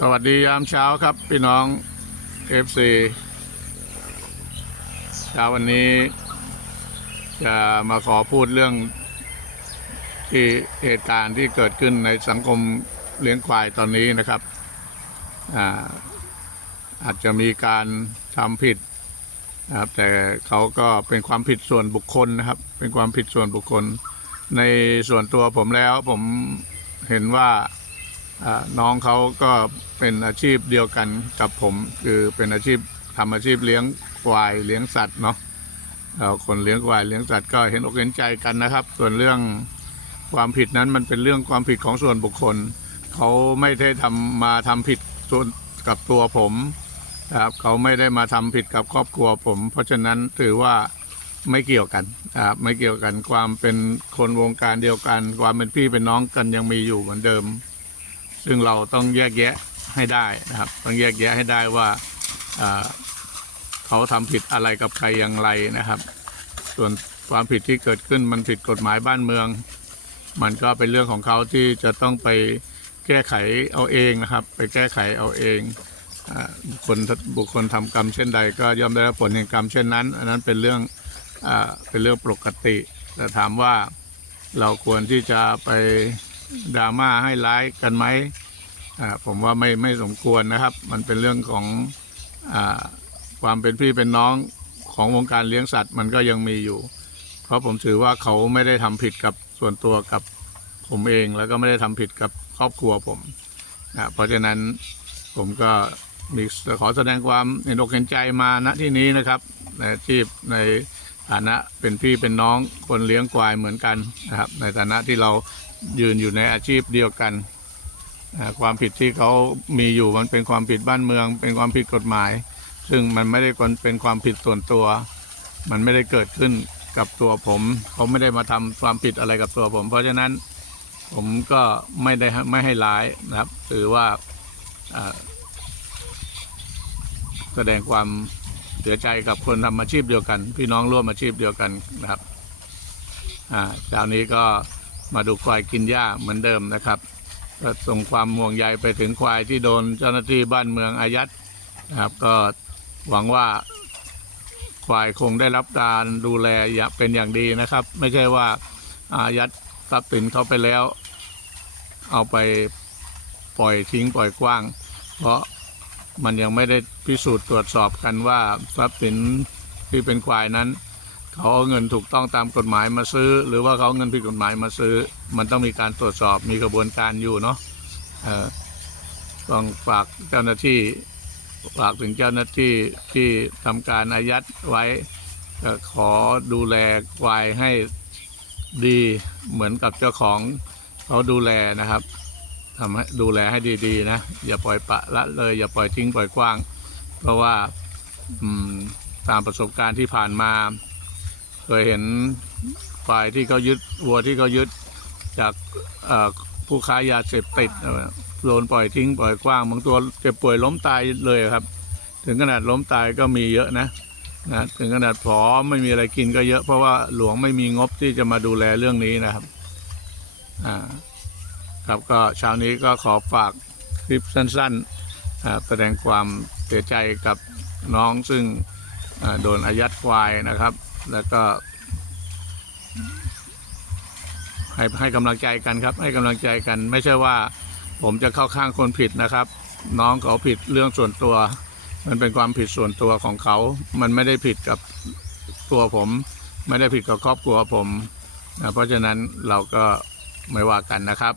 สวัสดียามเช้าครับ พี่น้อง FC เช้าวันนี้ จะมาขอพูดเรื่อง ที่เหตุการณ์ที่เกิดขึ้นในสังคมเลี้ยงควายตอนนี้นะครับอาอาจจะมีการทำผิดนะครับ แต่เขาก็เป็นความผิดส่วนบุคคลนะครับ เป็นความผิดส่วนบุคคล ในส่วนตัวผมแล้วผมเห็นว่าอ่า น้องเขาก็เป็นอาชีพเดียวกันกับผม คือเป็นอาชีพทำอาชีพเลี้ยงควายเลี้ยงสัตว์เนาะเอ่อคนเลี้ยงควายเลี้ยงสัตว์ก็เห็นอกเห็นใจกันนะครับ ส่วนเรื่องความผิดนั้นมันเป็นเรื่องความผิดของส่วนบุคคล เขาไม่ได้ทำมาทำผิดส่วนกับตัวผมนะครับเขาไม่ได้มาทำผิดกับครอบครัวผม เพราะฉะนั้นถือว่าไม่เกี่ยวกันนะครับไม่เกี่ยวกันความเป็นคนวงการเดียวกัน ความเป็นพี่เป็นน้องกันยังมีอยู่เหมือนเดิม ซึ่งเราต้องแยกแยะให้ได้นะครับ ต้องแยกแยะให้ได้ว่าเขาทำผิดอะไรกับใครอย่างไรนะครับ ส่วนความผิดที่เกิดขึ้นมันผิดกฎหมายบ้านเมือง มันก็เป็นเรื่องของเขาที่จะต้องไปแก้ไขเอาเองนะครับ ไปแก้ไขเอาเองอาบุคคลบุคคลทำกรรมเช่นใด ก็ย่อมได้รับผลแห่งกรรมเช่นนั้น อันนั้นเป็นเรื่องอเป็นเรื่องปกติ แต่ถามว่าเราควรที่จะไปดราม่าให้ร้ายกันไหม ผมว่าไม่ไม่สมควรนะครับ มันเป็นเรื่องของอความเป็นพี่เป็นน้องของวงการเลี้ยงสัตว์มันก็ยังมีอยู่ เพราะผมถือว่าเขาไม่ได้ทำผิดกับส่วนตัวกับผมเองแล้วก็ไม่ได้ทำผิดกับครอบครัวผมนะเพราะฉะนั้นผมก็มีขอแสดงความเห็นอกเห็นใจมาณที่นี้นะครับในอาชีพในฐานะเป็นพี่เป็นน้องคนเลี้ยงควายเหมือนกันนะครับ ในฐานะที่เรายืนอยู่ในอาชีพเดียวกัน ความผิดที่เขามีอยู่มันเป็นความผิดบ้านเมือง เป็นความผิดกฎหมาย ซึ่งมันไม่ได้เป็นความผิดส่วนตัว มันไม่ได้เกิดขึ้นกับตัวผม เขาไม่ได้มาทำความผิดอะไรกับตัวผม เพราะฉะนั้นผมก็ไม่ได้ไม่ให้ร้ายนะครับถือว่าอ่าแสดงความเสียใจกับคนทำอาชีพเดียวกัน พี่น้องร่วมอาชีพเดียวกันนะครับอ่าเช้านี้ก็มาดูควายกินหญ้าเหมือนเดิมนะครับ ก็ส่งความห่วงใยไปถึงควายที่โดนเจ้าหน้าที่บ้านเมืองอายัดนะครับ ก็หวังว่าควายคงได้รับการดูแลอย่าเป็นอย่างดีนะครับ ไม่ใช่ว่าอายัดทรัพย์สินเขาไปแล้ว เอาไปปล่อยทิ้งปล่อยกว้าง เพราะมันยังไม่ได้พิสูจน์ตรวจสอบกันว่าทรัพย์สินที่เป็นควายนั้น เขาเอาเงินถูกต้องตามกฎหมายมาซื้อ หรือว่าเขาเอาเงินผิดกฎหมายมาซื้อ มันต้องมีการตรวจสอบมีกระบวนการอยู่เนาะต้องฝากเจ้าหน้าที่ฝากถึงเจ้าหน้าที่ที่ทำการอายัดไว้ขอดูแลควายให้ดีเหมือนกับเจ้าของเขาดูแลนะครับทำให้ดูแลให้ดีๆนะอย่าปล่อยปะละเลย อย่าปล่อยทิ้งปล่อยกว้าง เพราะว่าตามประสบการณ์ที่ผ่านมา เคยเห็นฝ่ายที่เขายึดวัวที่เขายึดจากผู้ค้ายาเสพติดโดนปล่อยทิ้งปล่อยกว้างบางตัวเจ็บป่วยล้มตายเลยครับ ถึงขนาดล้มตายก็มีเยอะนะนะถึงขนาดผอมไม่มีอะไรกินก็เยอะเพราะว่าหลวงไม่มีงบที่จะมาดูแลเรื่องนี้นะครับอ่าครับก็เช้านี้ก็ขอฝากคลิปสั้นๆแสดงความเสียใจกับน้องซึ่งโดนอายัดควายนะครับ แล้วก็ให้ให้กำลังใจกันครับ ให้กำลังใจกัน ไม่ใช่ว่า ผมจะเข้าข้างคนผิดนะครับ น้องเขาผิดเรื่องส่วนตัว มันเป็นความผิดส่วนตัวของเขา มันไม่ได้ผิดกับตัวผม ไม่ได้ผิดกับครอบครัวผมนะเพราะฉะนั้นเราก็ไม่ว่ากันนะครับ